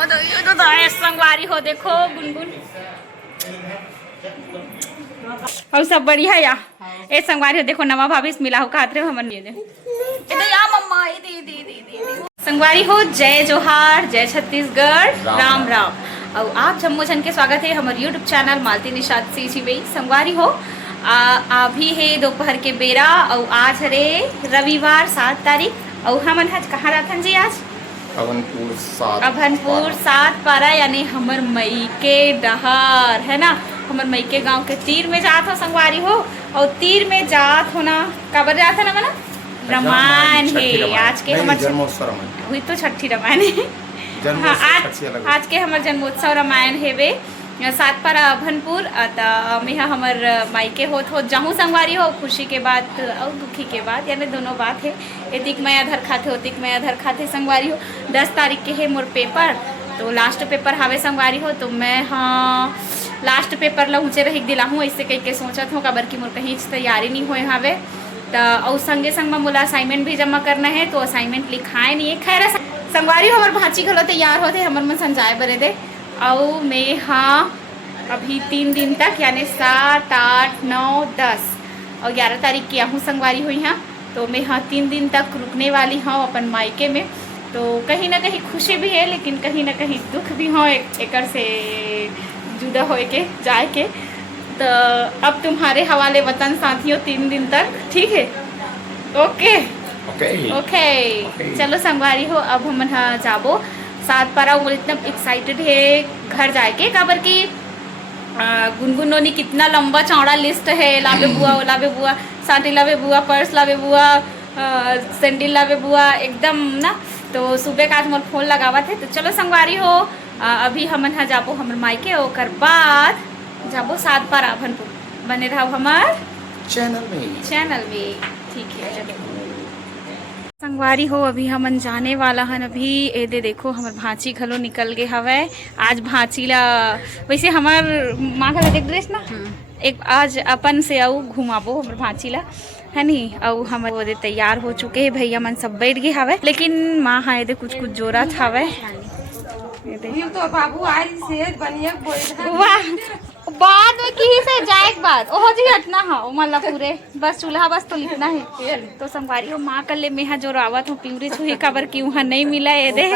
तो संगवारी हो देखो गुनगुन और सब बढ़िया या ए संगवारी हो देखो नवा भाभी मिला हो खात रहे हमन ये दे या मम्मा दे संगवारी हो जय जोहार जय छत्तीसगढ़ राम राम और आप जम्मू जन के स्वागत है हमारे यूट्यूब चैनल मालती निषाद सी वही संगवारी हो अभी है दोपहर के बेरा और आज रे रविवार 7 तारीख और हमन आज कहाँ रहथन जी आज अभनपुर 7 पारा यानी हमर मई के डहर है ना हमर मई के गांव के तीर में जात हो संगवारी हो और तीर में जात हो ना काबर जात है ना मना रामायण है आज के हमर हुई तो छठी रामायण है हाँ आज के हमर जन्मोत्सव रामायण है वे 7 पारा अभनपुर मेहा हमर मायके होत हो जहूँ संगवारी हो खुशी के बात और दुखी के बात यानी दोनों बात है एतिक मैं अधर खाते होतिक मैं अधर खाते संगवारी हो 10 तारीख के है मोर पेपर तो लास्ट पेपर हावे संगवारी हो तो मैं हाँ लास्ट पेपर ला ऊँचे रह दिला हूँ ऐसे कह के सोचत हूँ काबर की मोर कहीं तैयारी नहीं हुए हावे तो और संगे संग में मोला असाइनमेंट भी जमा करना है तो असाइनमेंट लिखाए नहीं है खैर संगवारी हो हमार भाची घलो तैयार होते हमर मन संजाए बरे दे और मैं हाँ अभी 3 दिन तक यानी 7, 8, 9, 10 और 11 तारीख की आहूँ संगवारी हुई हाँ तो मैं हाँ 3 दिन तक रुकने वाली हूँ अपन मायके में तो कहीं ना कहीं खुशी भी है लेकिन कहीं ना कहीं दुख भी हो एक से जुदा हो के जाए के तो अब तुम्हारे हवाले वतन साथियों 3 दिन तक ठीक है ओके ओके चलो संगवारी हो अब हम जाबो 7 पारा वो इतना एक्साइटेड है घर जाए के काबर की गुनगुनोनी कितना लंबा चौड़ा लिस्ट है लावे बुआ साटी लावे बुआ पर्स लावे बुआ सैंडल लावे बुआ एकदम ना तो सुबह का आज मोर फोन लगावा थे तो चलो संगवारी हो अभी हमन हा जाबो हमर मायके ओकर बाद जाबो 7 पारा अभनपुर बने रहो हमार चैनल में ठीक है चलो संगवारी हो अभी हमन जाने वाला हन अभी ए दे देखो हमर भांची घलो निकल गए हवे आज भांची ला वैसे हमर माँ का देख ड्रेस ना एक आज अपन से आऊ घुमाबो हमर भांची ला है नी और हमर वो दे तैयार हो चुके हैं भैया मन सब बैठ गए हवे लेकिन माँ हाँ दे कुछ जोरत हवे तो बाबू आज सेहत बनिया वाह बाद में कहीं से जाए बाद ओहो जी हटना हाँ मला पूरे बस चूल्हा बस तो लिखना है तो संगवारी हो माँ कल ले मेहा जो रावत हूँ प्यूरी छुही खबर क्यों हाँ नहीं मिला ये दे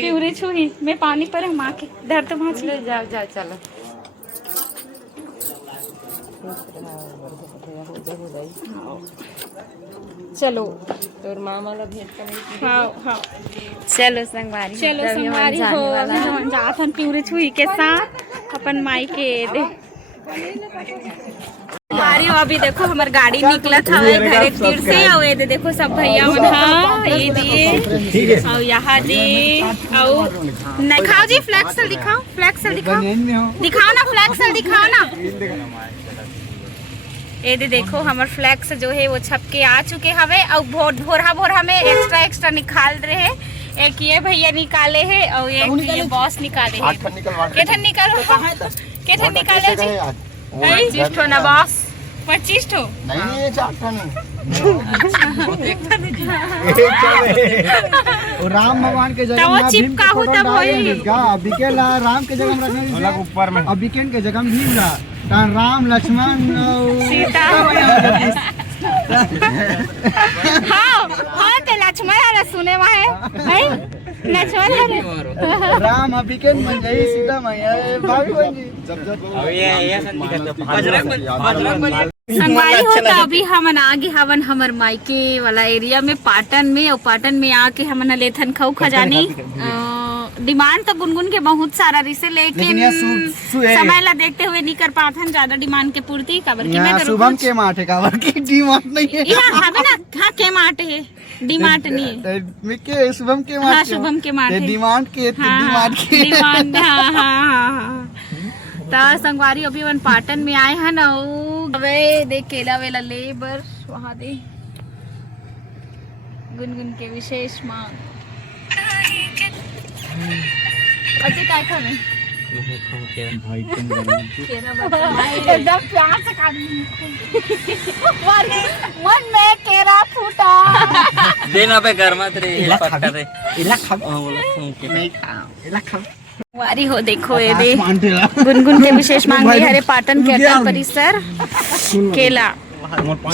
प्यूरी छुही मैं पानी पर है माँ के डर तो भाँच ले जा चलो चलो तोर मामा ला भेंट करे हाँ चलो संगवारी हो हम जात हन प्यूरी छुही के साथ अपन माई के दे संगवारी हो अभी देखो हमार गाड़ी निकलत हवे घरे तीर से और ये देखो सब भैया मन हां ये दिए और यहाँ दे और दिखाओ जी फ्लैक्स दिखाओ ना फ्लैक्स दिखाओ ना ये देखो हमार फ्लैक्स जो है वो छप के आ चुके हवे और भोरा में एक्स्ट्रा निकाल रहे हैं एक ये भैया निकाले है और ये बॉस निकाले है केठन निकाले जी 25 ठो ना बॉस 25 ठो नहीं ये 4 ठो राम भगवान के जगह में चिपका हो तब होई बिकेला राम के जगह में रखने ऊपर में अब बिकेन के जगह में भीम ला राम लक्ष्मण सीता हाँ ते लक्ष्मण वाला सुने है लक्ष्मण राम अभिकेन बन जाई सीता मैया भाभी बन जी अब ये संगवारी होता अभी हमन आगे हवन हमर मायके वाला एरिया में पाटन में आके हमन लेथन खाऊ खजानी डिमांड तो गुनगुन के बहुत सारा रिसे लेकिन समय ला देखते हुए नहीं कर पाथन ज्यादा डिमांड के पूर्ति काबर की मैं शुभम के मार्ट है काबर की डिमांड नहीं है यहां हवे ना हां के मार्ट है डिमांड नहीं है मिके शुभम के मार्ट हां शुभम के मार्ट है डिमांड के डिमांड हां ता संगवारी अभी वन पाटन में आए हैं ना अबे देख केला वेला लेबर वहां दे गुनगुन के विशेष मांग अच्छी काय खाने एकदम प्यार से मन में केरा फूटा देना पे घर मत रे पक्का रे वारी हो देखो ये दे गुनगुन के विशेष मांग रही हरे पाटन कीर्तन परिसर केला।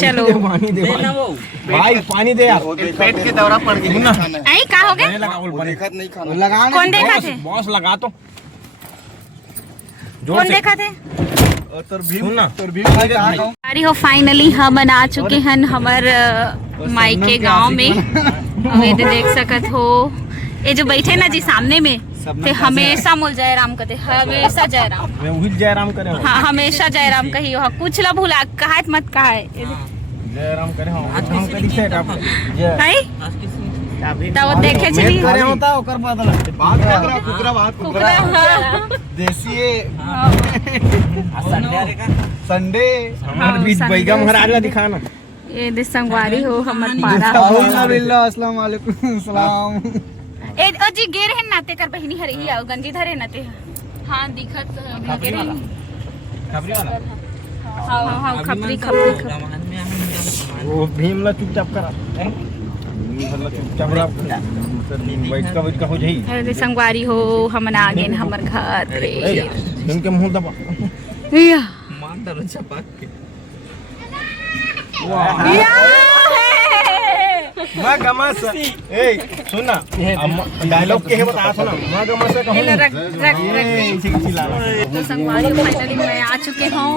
चलो देना वो भाई पानी दे यार, पेट के दौरा पड़ गई ना। आई का हो गए लगाने कौन देखा थे बॉस लगा तो कौन देखा थे सुन अरे हो फाइनली हम आ चुके हैं हमार मायके गांव में। ये देख सकत हो ये जो बैठे ना जी सामने में ते हमेशा मोल जयराम कहते हमेशा जयराम मैं वही जयराम करे हाँ हमेशा जयराम कही हो कुछ ला भूला कहा मत कहा जयराम करे हम करी से तो वो देखे चली करे होता ओकर बात कुकरा देसी संडे हमार बीच बैगा महाराज ला दिखाना ये दे संगवारी हो हमर पारा अस्सलाम वालेकुम सलाम। ए अजी गेर है नाते कर बहिनी हरे ही आओ गंजी धरे नाते हां दिखत गेर है खबरी वाला हां हां खपरी खपरी वो भीमला चुपचाप करा भीमला चुपचाप रहा बैठ का हो जाई अरे संगवारी हो हमन आ गए हमर घर रे इनके मुंह दबा या मार दरो छपाक के मैं गमस ए सुना डायलॉग के है बता सुना मैं गमस से कहूं रख रख तो संगवारी फाइनली मैं आ चुके हूं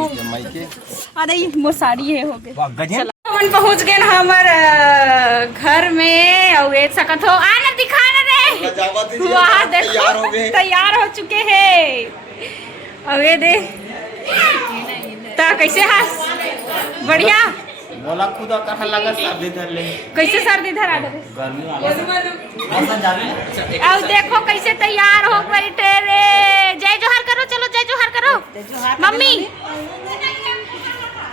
अरे वो साड़ी है हो गए हम पहुंच गए हमर घर में और ये सकत हो आना दिखाना रे वहां देखो तैयार हो चुके हैं और ये दे ता कैसे हास बढ़िया बोला खुदा कहा लगा सर्दी धर ले कैसे सर्दी धरा दे ऐसा जाने अब देखो कैसे तैयार हो बैठे रे जय जोहार करो चलो जय जोहार करो मम्मी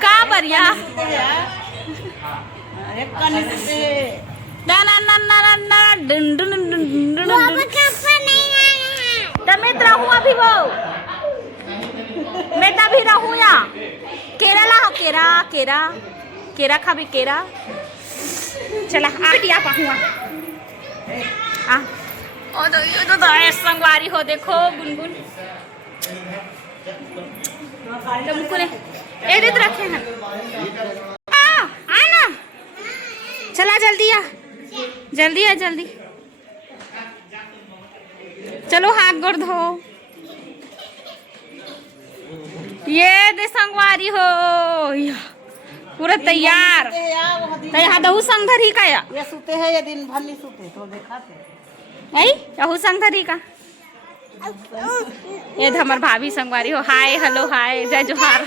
का बढ़िया ना ना ना ना ना ना डन डन डन डन तमें रहूं अभी वो मैं तभी रहूं यहाँ केरला हो केरा केरा केरा खाबे केरा चला आ बिटिया पाहुआ आ ओ तो संगवारी हो देखो गुनगुन मुकुले ए दे रखे हैं आ ना चला जल्दी आ जल्दी चलो हाथ गोड़ धो ये दे संगवारी हो पूरा तैयार यहाँ दहू संग धरी का या ये सूते है ये दिन भर नहीं सूते तो देखा थे आई दहू संग धरी का ये हमार भाभी संगवारी हो हाय हेलो हाय जय जोहार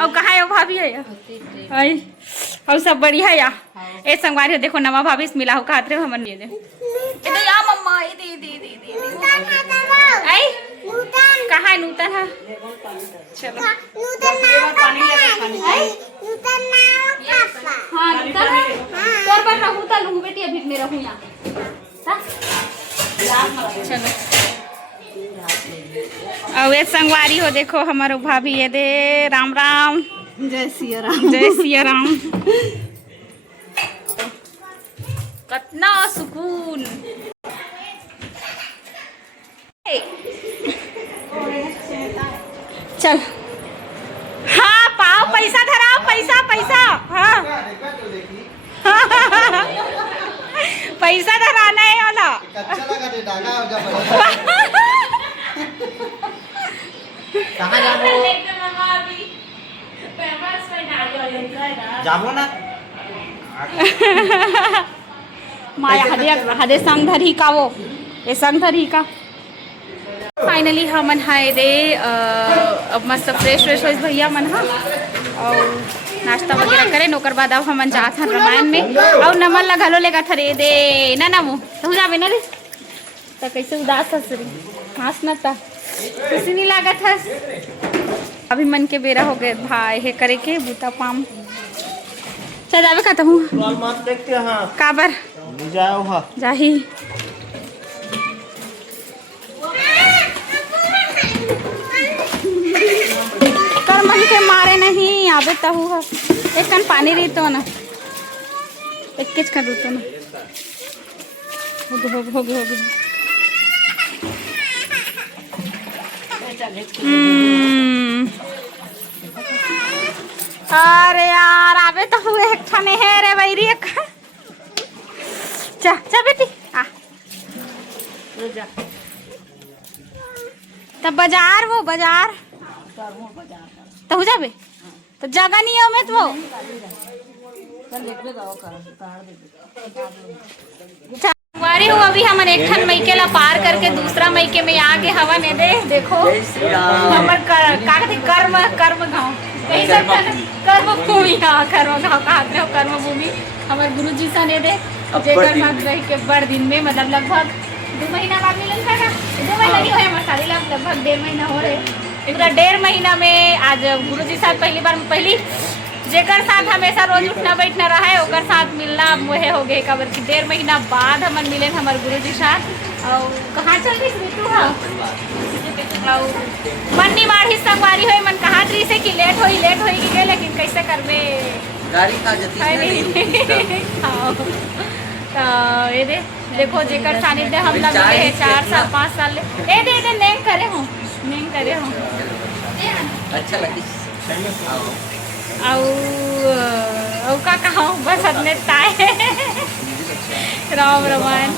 और कहा है वो भाभी है आई और सब बढ़िया है या ए संगवारी हो देखो नवा भाभी से मिला हो का रे हमन ये दे या मम्मा ये दे आई कहाँ है नूतन है चलो हाँ नूतन है तोर पर रहूँ ता लूँ बेटी अभी में रहूँ यहाँ चलो और ये संगवारी हो देखो हमारो भाभी ये दे राम राम जय सिया राम कितना सुकून चल हाँ पाओ पैसा धराओ पैसा हाँ पैसा धराना है वाला जाबो ना माया हदे संग धरी का वो ये संग धरी का फाइनली हमन हाय दे अब मस्त फ्रेश भैया मन हा और नाश्ता वगैरह करे नौकर बाद अब हमन जात हन रामायण में और नमन ला घलो लेगा थरे दे ना ना वो तो जाबे ना रे तो कैसे उदास हस रे हंस ना ता खुशी नहीं लागत हस अभी मन के बेरा हो गए भाई हे करे के बूता पाम चल जाबे का हूँ मत देखते हां काबर जाओ हां जाही मन के मारे नहीं आवे तहु है एक कन पानी रही तो ना एक किच कर दो तो ना हो गए अरे यार आवे तो हुए एक ठने है रे बैरी एक चा बेटी आ तब बाजार वो बाजार तो हो जाबे तो जगह नहीं है में तो वारी हूँ अभी हमन एक ठन मईके ला पार करके दूसरा मईके में आगे हवा ने दे देखो हमर कर्म कर्म गाँव कर्म भूमि हाँ कर्म गाँव कहते हो कर्म भूमि हमारे गुरु जी सा ने दे जेकर साथ रह के बड़ दिन में मतलब लगभग 2 महीना बाद मिलन था ना 2 महीना नहीं हुआ हमारे शादी लगभग 1.5 महीना हो रहे पूरा 1.5 महीना में आज गुरु जी साथ पहली जेकर साथ हमेशा रोज उठना बैठना रहा है ओकर साथ मिलना मुहे हो गए कबर की 1.5 महीना बाद हमन मिले हमारे गुरु जी साथ और कहाँ चल रही तू हाँ मन नहीं माढ़ी संगवारी हो मन कहा रही से कि लेट होई कि गए लेकिन कैसे करबे गाड़ी खा जाती तो ये देखो जेकर सानिध्य हम लग गए हैं 4 साल 5 साल ए दे नेंग करे हो अच्छा लगी औ का कहूँ बस अपने ताए राम रमान